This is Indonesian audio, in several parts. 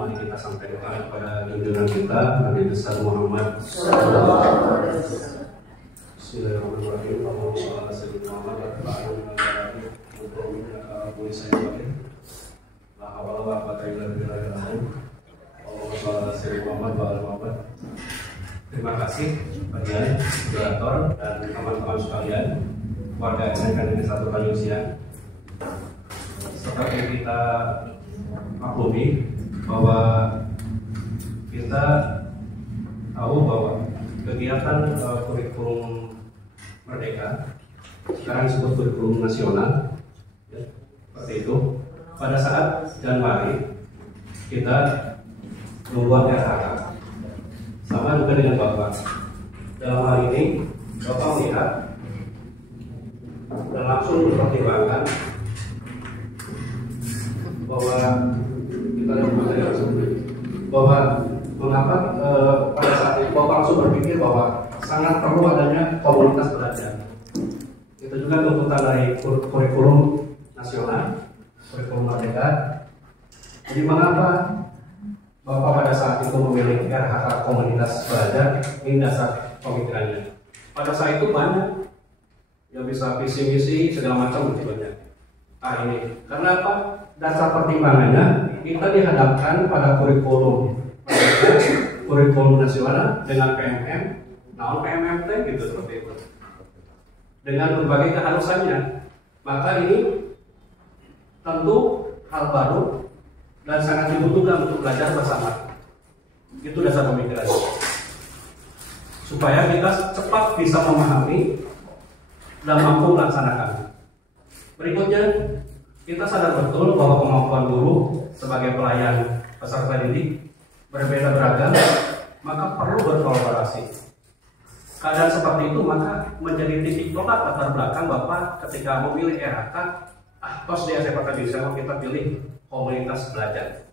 mari kita sampaikan kepada junjungan kita Nabi besar Muhammad. Bismillahirrahmanirrahim. Allahumma shalli ala sayyidina Muhammad wa ala alihi wa sahbihi. La hawla wa la quwwata illa billah. Allahumma shalli ala sayyidina Muhammad wa ala Muhammad. Terima kasih bagian moderator dan teman-teman sekalian, warga SMK Negeri 1 Tanjung Siang. Seperti kita maklumi bahwa kita tahu bahwa kegiatan kurikulum Merdeka sekarang disebut kurikulum nasional, ya, seperti itu. Pada saat Januari kita membuat RHK, sama juga dengan Bapak. Dalam hal ini Bapak melihat dan langsung mempertimbangkan bahwa kita lihat materi langsung bahwa mengapa pada saat itu Bapak langsung berpikir bahwa sangat perlu adanya komunitas belajar. Itu juga tuntutan dari kurikulum nasional, kurikulum Merdeka. Jadi mengapa Bapak pada saat itu memilih RHK komunitas belajar? Ini dasar pemikirannya. Pada saat itu banyak yang bisa visi misi segala macam banyak. Ini karena apa? Dasar pertimbangannya kita dihadapkan pada kurikulum kurikulum nasional dengan PMM, PMMT gitu seperti itu, dengan berbagai keharusannya. Maka ini tentu hal baru dan sangat dibutuhkan untuk belajar bersama. Itu dasar pemikirannya, supaya kita cepat bisa memahami dan mampu melaksanakan. Berikutnya, kita sadar betul bahwa kemampuan guru sebagai pelayan peserta didik berbeda beragam, maka perlu berkolaborasi. Keadaan seperti itu maka menjadi titik tolak latar belakang Bapak ketika memilih RHK. Tos di SMA tadi kita pilih komunitas belajar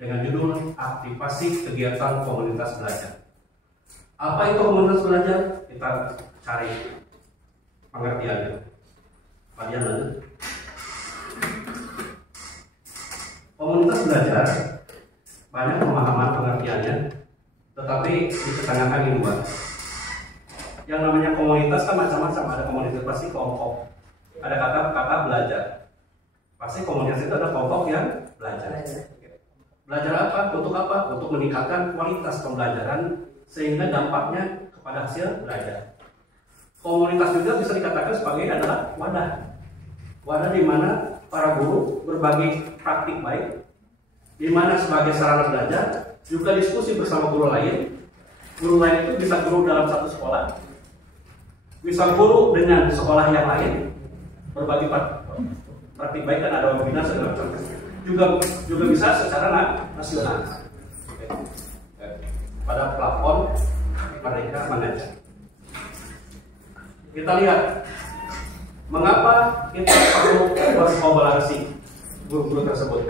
dengan judul aktivasi kegiatan komunitas belajar. Apa itu komunitas belajar? Kita cari pengertiannya. Kalian lanjut. Komunitas belajar banyak pemahaman pengertiannya, tetapi diketanyakan ini dua. Yang namanya komunitas kan macam-macam. Ada komunitas pasti kelompok. Ada kata belajar. Pasti komunitas itu ada kelompok yang belajar. Belajar apa? Untuk apa? Untuk meningkatkan kualitas pembelajaran sehingga dampaknya kepada hasil belajar. Komunitas juga bisa dikatakan sebagai adalah wadah. Wadah di mana para guru berbagi praktik baik, di mana sebagai sarana belajar juga diskusi bersama guru lain. Guru lain itu bisa guru dalam satu sekolah, bisa guru dengan sekolah yang lain, berbagi praktik baik dan ada webinar segala macam. Juga bisa secara nasional pada platform Merdeka Mengajar. Kita lihat mengapa kita perlu berkolaborasi guru-guru tersebut.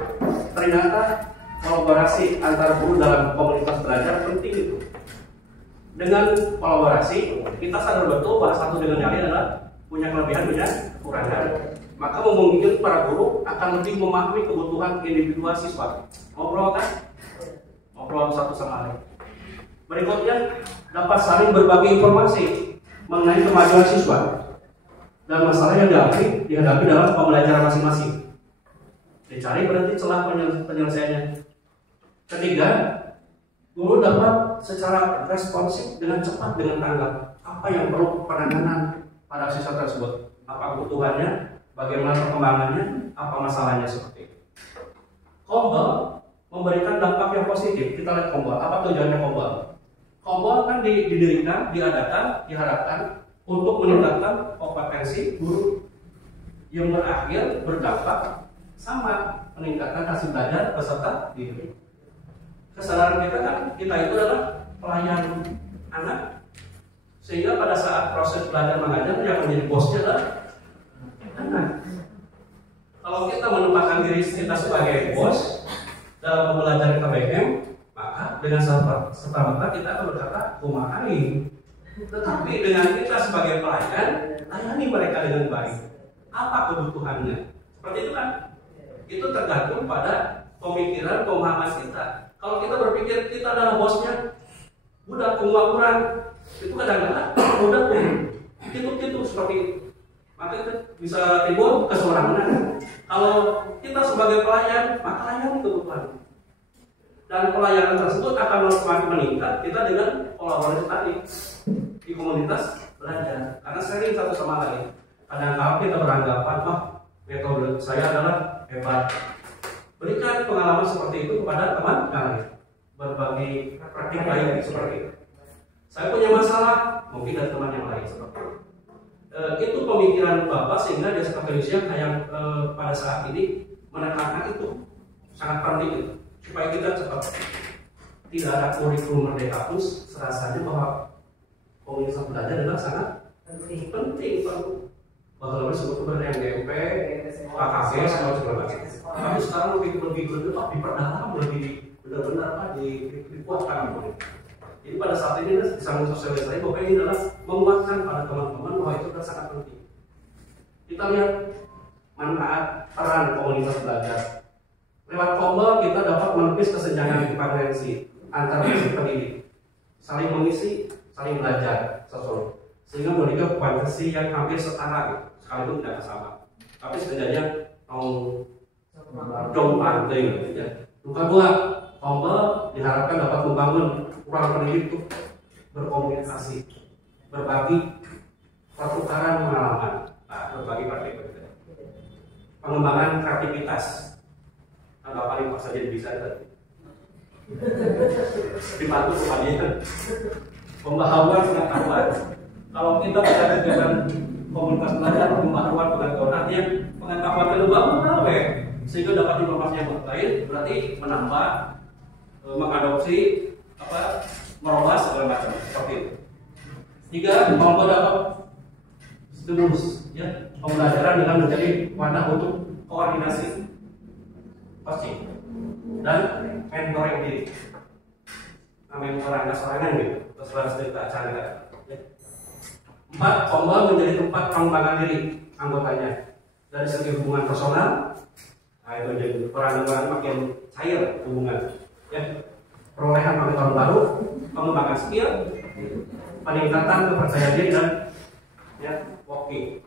Ternyata kolaborasi antar guru dalam komunitas belajar penting itu. Dengan kolaborasi kita sadar betul bahwa satu dengan yang lain adalah punya kelebihan, punya kekurangan. Maka memungkinkan para guru akan lebih memahami kebutuhan individual siswa. Ngobrol kan? Ngobrol satu sama lain. Berikutnya dapat saling berbagi informasi mengenai kemajuan siswa dan masalah yang dihadapi dalam pembelajaran masing-masing. Dicari berarti celah penyelesaiannya. Ketiga, guru dapat secara responsif dengan cepat dengan tanggap apa yang perlu penanganan pada siswa tersebut, apa kebutuhannya, bagaimana perkembangannya, apa masalahnya seperti itu. Kombal memberikan dampak yang positif. Kita lihat kombal. Apa tujuannya kombal? Kombal kan didirikan, diharapkan untuk meningkatkan kompetensi guru yang berakhir berdampak sama peningkatan hasil belajar peserta didik. Kesadaran kita kan kita itu adalah pelayan anak, sehingga pada saat proses belajar mengajar yang menjadi bosnya adalah anak. Kalau kita menempatkan diri kita sebagai bos dalam pembelajaran KBM, maka dengan serta-merta kita akan berkata kumahani. Tetapi dengan kita sebagai pelayan, layani mereka dengan baik. Apa kebutuhannya? Seperti itu kan? Itu tergantung pada pemikiran, pemahaman kita. Kalau kita berpikir kita adalah bosnya, budak kemakmuran, itu kadang-kadang budak gitu seperti itu. Maka itu bisa timbul kesewenang-wenangan. Kalau kita sebagai pelayan, maka layani kebutuhan. Dan pelayanan tersebut akan semakin meningkat kita dengan kolaborasi tadi di komunitas belajar. Karena sharing satu sama lain. Kadang-kadang kita beranggapan, metode saya adalah hebat. Berikan pengalaman seperti itu kepada teman kalian. Berbagi praktik lain seperti itu. Saya punya masalah, mungkin ada teman yang lain seperti itu. Itu pemikiran Bapak sehingga Desa Katolik yang pada saat ini menekankan itu sangat penting itu. Supaya kita cepat tidak ada kurikulum Merdeka Plus, serasanya bahwa komunitas belajar adalah sangat penting. Bahwa sebut yang GMP, KKB, segala macam. Tapi sekarang lebih diperdalam, lebih benar-benar dikuatkan. Jadi pada saat ini bisa mensosialisasi bahwa ini adalah menguatkan pada teman-teman bahwa itu adalah sangat penting. Kita lihat manfaat peran komunitas belajar. Lewat Kombel kita dapat menepis kesenjangan kompetensi antar pendidik, saling mengisi, saling belajar sesuatu, sehingga memberikan kompetensi yang hampir setara, sekalipun tidak sama. Tapi setidaknya dong penting. Bukan dua, Kombel diharapkan dapat membangun ruang pendidik untuk berkomunikasi, berbagi, pertukaran pengalaman, berbagi praktik, pengembangan kreativitas. Apa paling pas saja bisa tadi dibantu kemudian pembaharuan pengetahuan. Kalau kita berada dengan komunitas belajar pembaharuan pengetahuan, artinya pengetahuan terbaru sehingga dapat informasi yang lain, berarti menambah, mengadopsi, merubah segala macam seperti itu. Tiga, kalau dapat stimulus, pembelajaran dengan menjadi wadah untuk koordinasi pasti dan mentoring diri. Mentoring sorangan gitu, terus cerita cara. 4, Kombel menjadi tempat pengembangan diri anggotanya dari segi hubungan personal. Itu jadi peran makin cair hubungan. Perolehan pengetahuan baru, pengembangan skill, peningkatan kepercayaan diri dan working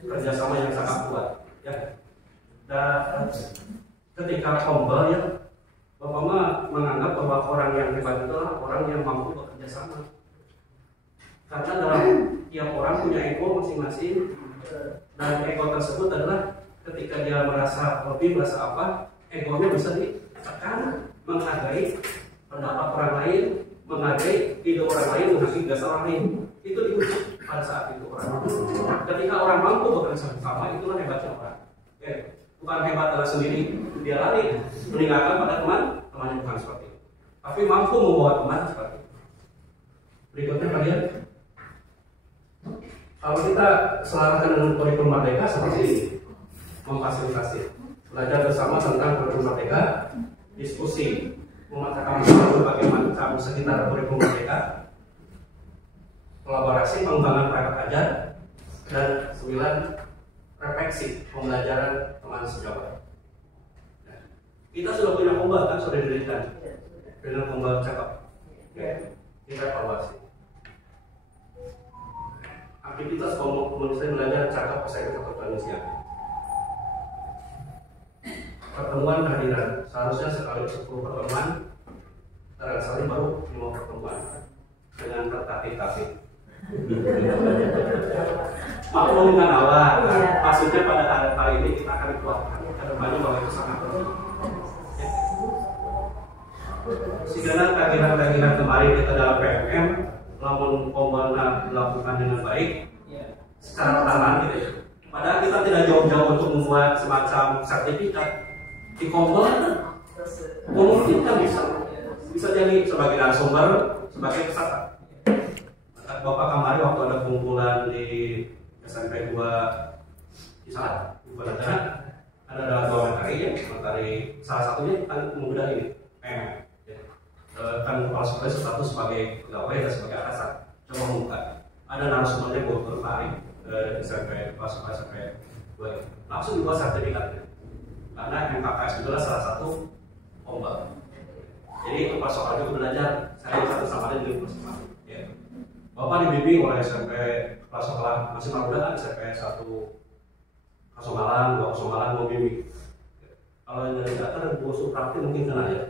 kerjasama yang sangat kuat. Dan ketika Kombel Bapak menganggap bahwa orang yang hebat itu adalah orang yang mampu bekerja sama. Karena dalam tiap orang punya ego masing-masing, dan ego tersebut adalah ketika dia merasa lebih, merasa apa, egonya bisa ditekan, menghargai pendapat orang lain, menghargai ide orang lain, menghargai gagasan orang lain. Itu diuji pada saat itu orang. Ketika orang mampu bekerja sama, itulah hebatnya orang. Bukan hebat adalah sendiri dia lari meninggalkan pada teman-temannya, bukan seperti itu, tapi mampu membawa teman seperti itu. Berikutnya kalian, kalau kita selaraskan dengan kurikulum Merdeka seperti ini, memfasilitasi belajar bersama tentang kurikulum Merdeka, diskusi memecahkan masalah berbagai macam sekitar kurikulum Merdeka, kolaborasi pengembangan perangkat ajar, dan 9, refleksi pembelajaran teman sejawat. Kita sudah punya Kombel kan, sudah didirikan dengan Kombel cakap. Kita evaluasi aktivitas komunitas belajar cakap pesan satu manusia. Pertemuan kehadiran seharusnya sekali 10 pertemuan, terkali baru 5 pertemuan dengan tertatih-tatih. Maklumkan awal, maksudnya pada hari ini kita akan kuatkan ke depannya bahwa itu sangat penting. Sehingga kajian-kajian kemarin kita dalam PMM, namun Kombelnya dilakukan dengan baik, secara pertahanan gitu. Padahal kita tidak jauh-jauh untuk membuat semacam sertifikat di Kombel, memungkinkan bisa jadi sebagai narasumber, sebagai peserta. Bapak kemarin waktu ada kumpulan di SMP 2 di sana, di Balacara, ada 2 materi materi salah satunya kan mudah ini, kan kepala sekolah satu sebagai pegawai dan sebagai atasan. Coba membuka, ada narasumbernya Dr. Farid di SMP kelas SMP 2, langsung dibuat sertifikatnya. Karena MKKS itulah salah satu ombak. Jadi pas soal itu belajar, saya satu sama lain di kelas 4. Ya. Bapak dibimbing oleh SMP kelas sekolah masih Marunda kan SMP 1 Kasomalan, 2 Kasomalan mau bimbing. Kalau yang dari datar buku praktik mungkin kena ya.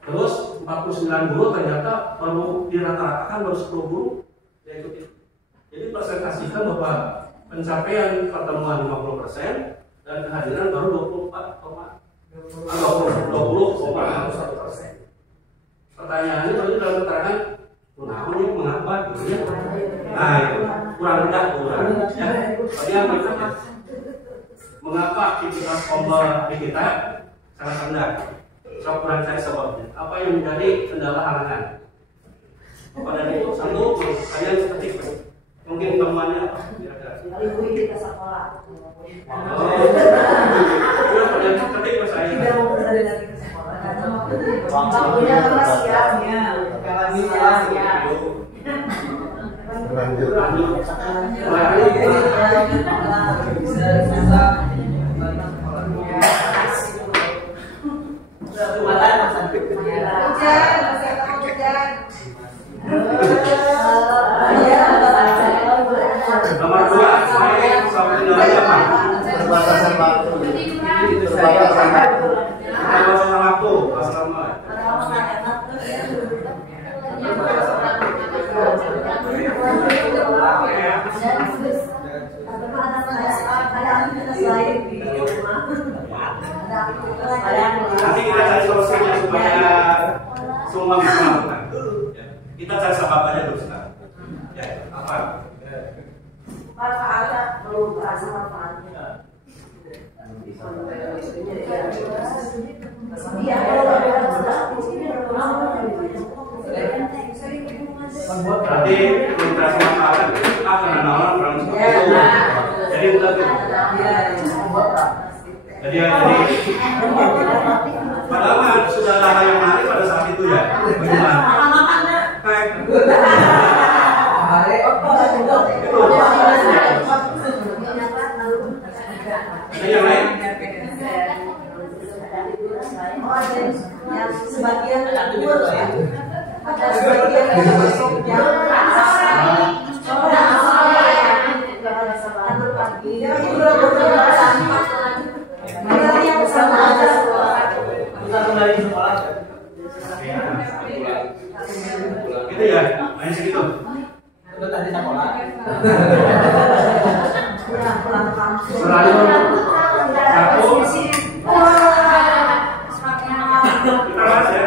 Terus 49 guru ternyata baru dirata-ratakan baru 10 guru yang ikuti. Jadi presentasikan bahwa pencapaian pertemuan 50% dan kehadiran baru 20,1%. Pertanyaannya tadi dalam keterangan mengapa gitu ya? Nah itu kurang rendah kurang. Ya. Tadi yang berikutnya, mengapa aktivitas ombak di kita sangat rendah? Saya kurang cari sebabnya. Apa yang menjadi kendala halangan? Pada itu satu kalian ketik mungkin temannya apa? Ibu kita sekolah. Udah kalian ketik ke saya. Tidak mau berada lagi ke sekolah. Waktunya siapnya. Lanjut. Nomor 2, saya sama kendalanya apa? Terbatasan waktu. Terbatasan waktu, sama. Nanti kita cari solusinya supaya semua bisa melakukan. Kita cari sahabatnya dulu sekarang. Ya, apa? Manfaatnya belum terasa manfaatnya. Iya, berarti belum terasa manfaatnya akan ada orang seperti itu. Jadi untuk jadi padahal sudah ada hal yang menarik pada saat itu ya. Bagaimana? Ada yang lain? Yang sebagian libur, ada sebagian yang masuk jam gitu ya, main segitu. Itu tadi sekolah. pulang kampung. Selalu satu, kita bahas ya.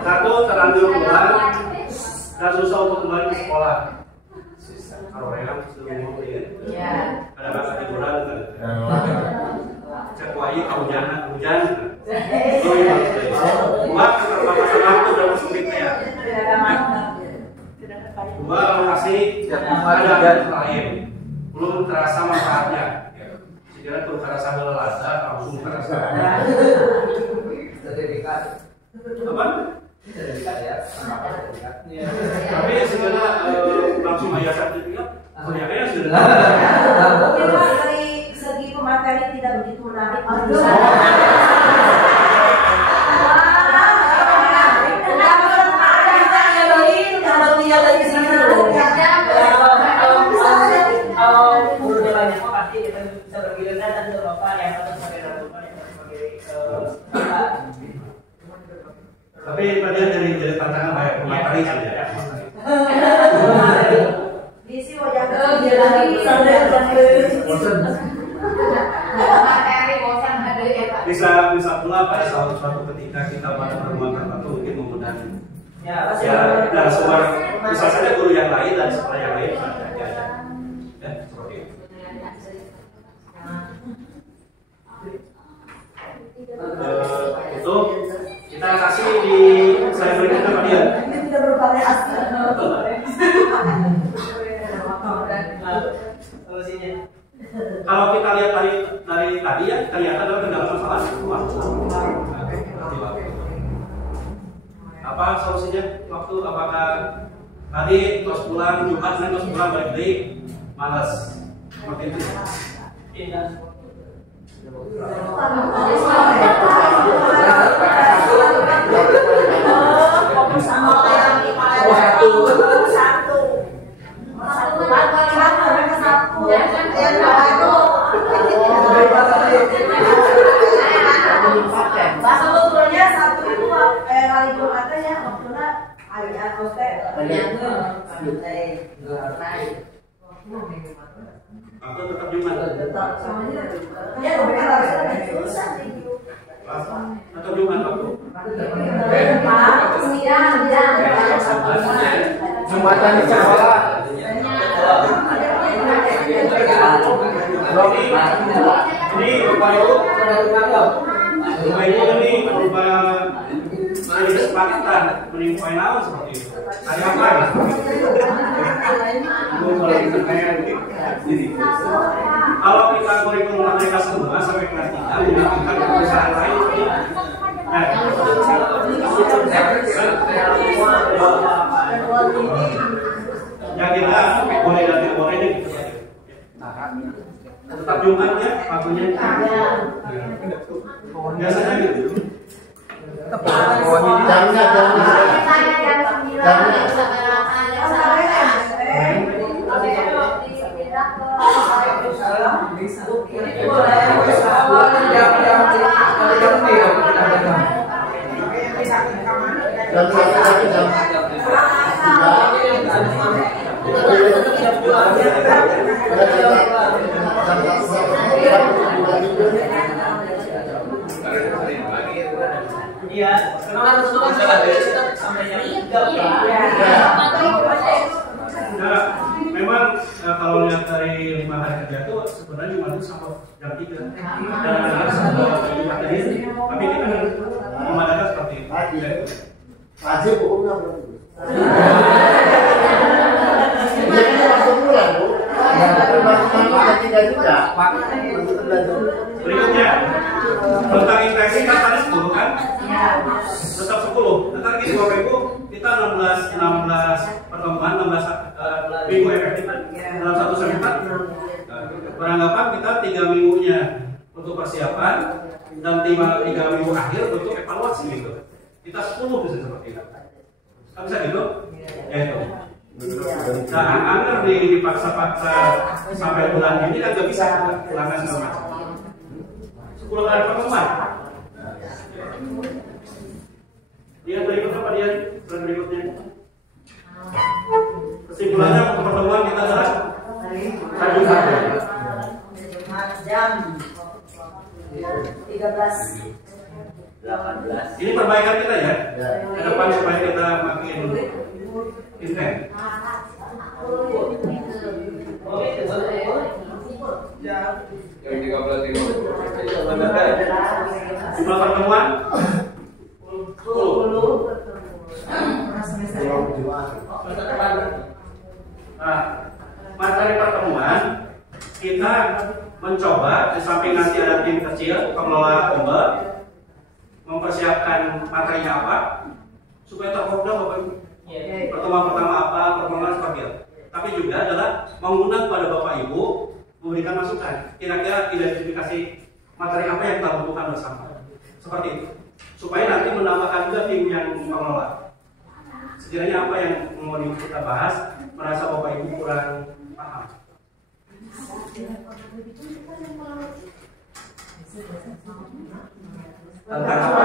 Satu, terlanjur pulang dan susah untuk kembali ke sekolah. Kalau relang sebelum ya. Ada masa liburan kan. Cek wayu hujan. Dua, keterbatasan waktu dan kesulitan. Dua, lokasi ada lain. Belum terasa manfaatnya. Sekiranya tuh terasa lelah, langsung terasa. Sertifikat. Apa? Sertifikat ya. Sertifikat. Tapi sekiranya langsung ayah sertifikat, kelihatannya sudah. Mungkin Pak dari segi pemateri tidak begitu menarik. Tapi pada dari tantangan banyak pemateri saja. Diisi wajah lagi bisa pula pada suatu ketika kita pada pertemuan tertentu mungkin mengundang ya narasumber bisa saja guru yang lain dan sekolah yang lain ya seperti itu. Itu kita kasih di saya berikan apa dia? tidak bervariasi. Kalau kita lihat dari tadi ya kelihatan ada kendala masalah waktu. Apa solusinya waktu? Apakah tadi tos pulang Jumat dan tos pulang balik lagi malas seperti itu? Sebetulnya satu itu kali Jumatnya ya waktunya ayat hotel. Aku tetap Jumat. Ya, mereka harus susah Tetap Jumat aku. Jumatan di sekolah. Ini Bapak Ibu ini berupa dari kesepakatan menimpa final seperti itu. Hari apa? Kalau kita kurikulum mereka semua sampai kelas 3 menggunakan perusahaan lain seperti ya kita boleh dan tidak boleh ini tetap Jumatnya waktunya biasanya gitu. Iya, karena harus sampai jam 3. Nah, memang kalau lihat dari 5 hari kerja itu sebenarnya cuma itu sampai jam 3 dan ada tapi kita memadakan seperti itu. Wajib hukumnya berarti. Jadi masuk bulan bu. Tidak juga. Berikutnya tentang infeksi kan tadi 10 kan? Tetap 10. Nanti gini Bapak Ibu, kita 16 pertemuan, 16 minggu efektif kan? Dalam satu semester. Beranggapan kita 3 minggunya untuk persiapan dan 3 minggu akhir untuk evaluasi gitu. Kita 10 bisa seperti itu. Kan bisa gitu? Ya itu. Nah, agar dipaksa-paksa sampai bulan ini kan gak bisa kita ulangan segala macam. 10 kali pertemuan. Dia berikutnya apa dia? Bulan berikutnya. Kesimpulannya untuk pertemuan kita adalah hari jam 13. Ini perbaikan kita ya. Ke depan supaya kita makin intens. Jumlah pertemuan 10. Nah, materi pertemuan kita mencoba di samping nanti ada tim kecil pengelola ombak mempersiapkan materinya apa supaya terprogram Bapak Ibu. Pertemuan pertama apa, pertemuan seperti apa. Tapi juga adalah mengundang pada Bapak Ibu memberikan masukan. Kira-kira identifikasi materi apa yang kita butuhkan bersama. Seperti itu. Supaya nanti menambahkan juga tim yang mengelola. Sekiranya apa yang mau kita bahas merasa Bapak Ibu kurang paham. Tentang apa?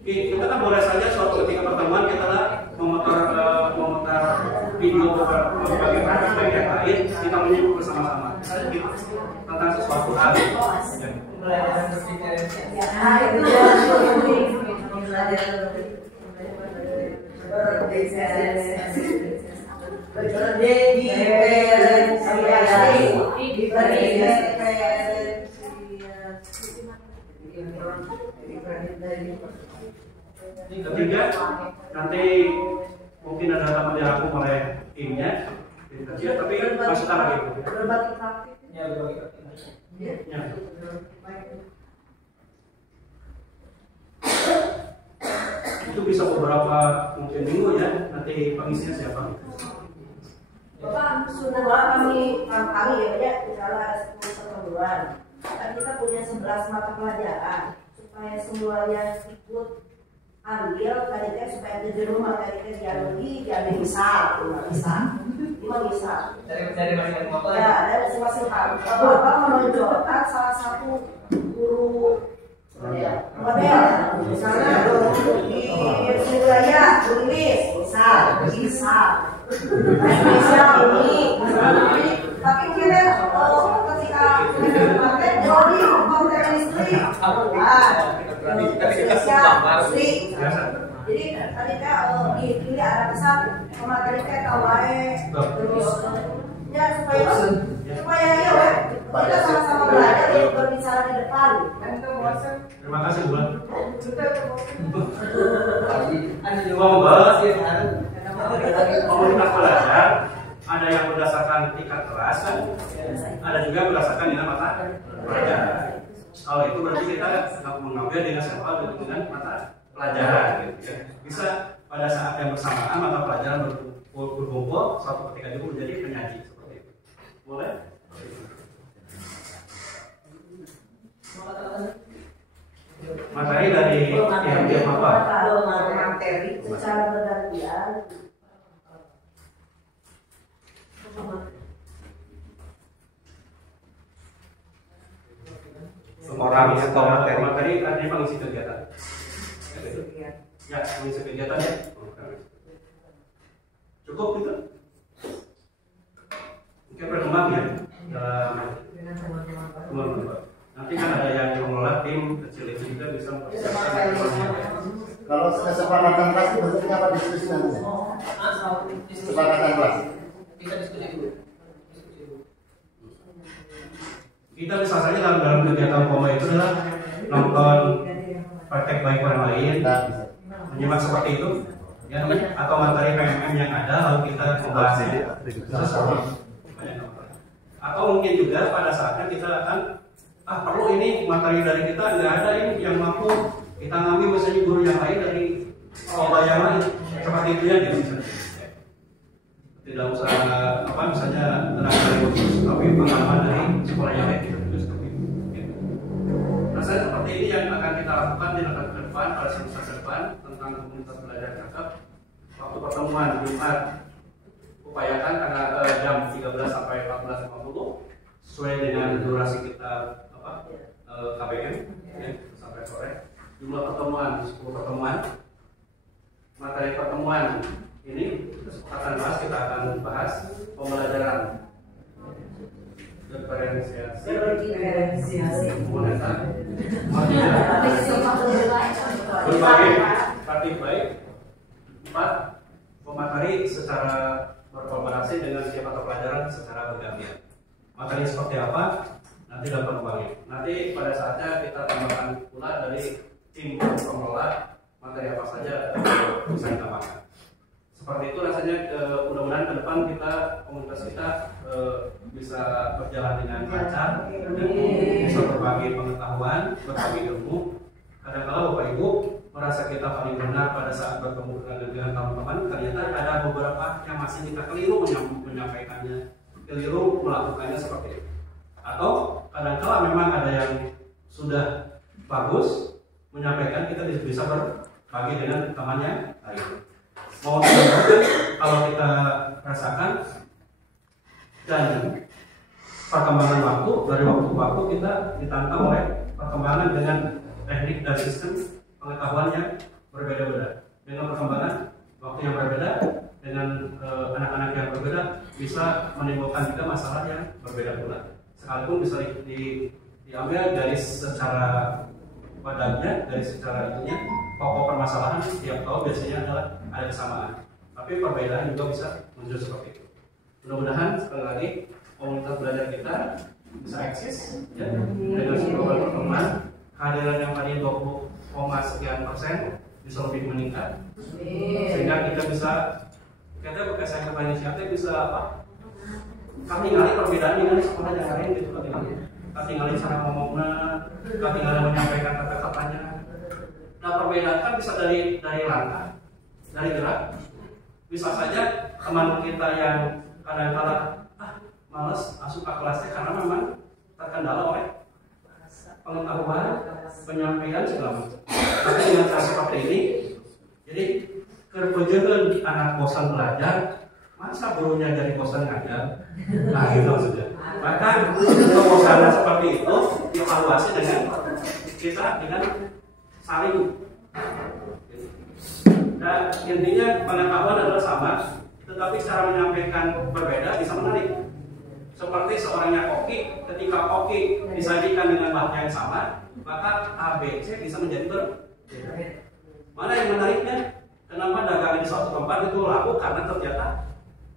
Kita kan boleh saja suatu ketika pertemuan kita memutar video berbagai perspektif yang lain, kita menyebut bersama-sama tentang sesuatu hal. Ketiga, nanti mungkin ada dapat dirangkum oleh timnya, tim kecil, tapi masukan lagi. Berbagi praktik. Ya, berbagi praktik. Ya. Itu bisa beberapa mungkin minggu ya, nanti pengisinya siapa? Bapak sudah kami ya, misalnya ada 10 pertemuan. Kan kita punya 11 mata pelajaran supaya semuanya ikut ambil tadi teh supaya terjerum materi teh diambil misal, bisa. Dari masing-masing apa? Ya, dari masing-masing Bapak menonjolkan salah satu guru model, misalnya di budaya tulis, bisa. Indonesia unik, tapi kira ketika pakai jadi komputer listrik, Indonesia listrik. Jadi tadi dipilih ada pesan pemateri terus ya supaya ya weh kita sama-sama belajar berbicara di depan. Terima kasih Bu. Ada juga membahas ya kan. Komunitas belajar ada yang berdasarkan tingkat kelas, ada juga berdasarkan dengan mata pelajaran. Kalau itu berarti kita mengambil dengan sampel dengan mata pelajaran, gitu ya. Bisa pada saat yang bersamaan mata pelajaran berkumpul, suatu ketika juga menjadi penyaji seperti itu. Boleh? Materi dari yang apa? Materi secara bergantian. Orang atau materi artinya mengisi kegiatan. Ya, mengisi kegiatan ya. Cukup itu. Mungkin berkembang ya dalam teman-teman. Nanti kan ada yang mengelola tim kecil itu juga bisa mempersiapkan. Kalau kesepakatan kelas itu bentuknya apa diskusi nanti? Kesepakatan kelas. Kita diskusi dulu. Kita bisa saja dalam kegiatan koma itu adalah nonton praktek baik orang lain, menyimak seperti itu, ya, atau materi PMM yang ada lalu kita membahasnya. Atau mungkin juga pada saatnya kita akan perlu ini materi dari kita nggak ada ini yang mampu kita ngambil misalnya guru yang lain dari koma yang lain seperti itu ya gitu. Tidak usah misalnya tenaga khusus tapi pengalaman dari sekolah yang lain gitu. Nah, seperti ini yang akan kita lakukan di depan pada semester depan tentang komunitas belajar cakep. Waktu pertemuan Jumat upayakan jam 13 sampai 14.50 sesuai dengan durasi kita KBM ya, sampai sore. Jumlah pertemuan 10 pertemuan. Materi pertemuan ini kesepakatan bahas kita akan bahas pembelajaran diferensiasi moneter berbagai praktik baik. 4. Pemateri secara berkolaborasi dengan setiap mata pelajaran secara bergantian. Materi seperti apa? Nanti dapat kembali. Nanti pada saatnya kita tambahkan pula dari tim pengelola materi apa saja bisa ditambahkan. Seperti itu rasanya mudah-mudahan ke depan kita komunitas kita bisa berjalan dengan lancar, bisa berbagi pengetahuan, berbagi ilmu. Kadang-kala Bapak Ibu merasa kita paling benar pada saat bertemu dengan teman-teman, ternyata ada beberapa yang masih kita keliru menyampaikannya, keliru melakukannya seperti itu. Atau kadang-kala memang ada yang sudah bagus menyampaikan, kita bisa berbagi dengan temannya lain. Mau tidak kalau kita rasakan dan perkembangan waktu, dari waktu ke waktu kita ditantang oleh perkembangan dengan teknik dan sistem pengetahuan yang berbeda-beda. Dengan perkembangan waktu yang berbeda, dengan anak-anak yang berbeda, bisa menimbulkan juga masalah yang berbeda pula. Sekalipun bisa diambil dari secara padatnya, dari secara itunya, pokok permasalahan setiap tahun biasanya adalah ada kesamaan. Tapi perbedaan juga bisa muncul seperti itu. Mudah-mudahan sekali lagi komunitas belajar kita bisa eksis ya, dengan sebuah pertemuan. Kehadiran yang tadi 20,sekian% bisa lebih meningkat, sehingga kita bisa saya kepada inisiatif bisa tinggali perbedaan dengan sekolah yang lain gitu, tinggali cara ngomongnya, tinggali menyampaikan kata-katanya. Nah, perbedaan kan bisa dari langkah, dari gerak. Bisa saja teman kita yang kadang-kala malas masuk ke kelasnya karena memang terkendala oleh pengetahuan, penyampaian segala macam. Tapi dengan cara seperti ini Kerpejeun anak bosan belajar, masa gurunya jadi bosan ngajar? Nah gitu maksudnya. Maka kebosanan seperti itu dievaluasi dengan kita dengan saling. Dan intinya pengetahuan adalah sama, tetapi cara menyampaikan berbeda bisa menarik. Seperti seorangnya koki, ketika koki disajikan dengan bahan yang sama, maka A, B, C bisa menjadi berbeda. Mana yang menariknya? Kenapa dagangan di suatu tempat itu laku? Karena ternyata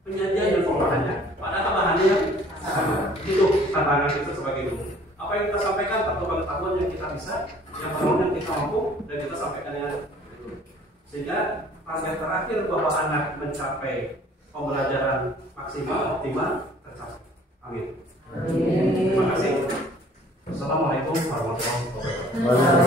penyajian dan pengolahannya, padahal bahannya yang sama. Itu tantangan kita sebagai guru. Apa yang kita sampaikan atau pengetahuan yang kita bisa, yang kita mampu, dan kita sampaikan dengan itu. Sehingga target terakhir bahwa anak mencapai pembelajaran maksimal optimal tercapai. Amin. Terima kasih. Assalamualaikum warahmatullahi wabarakatuh.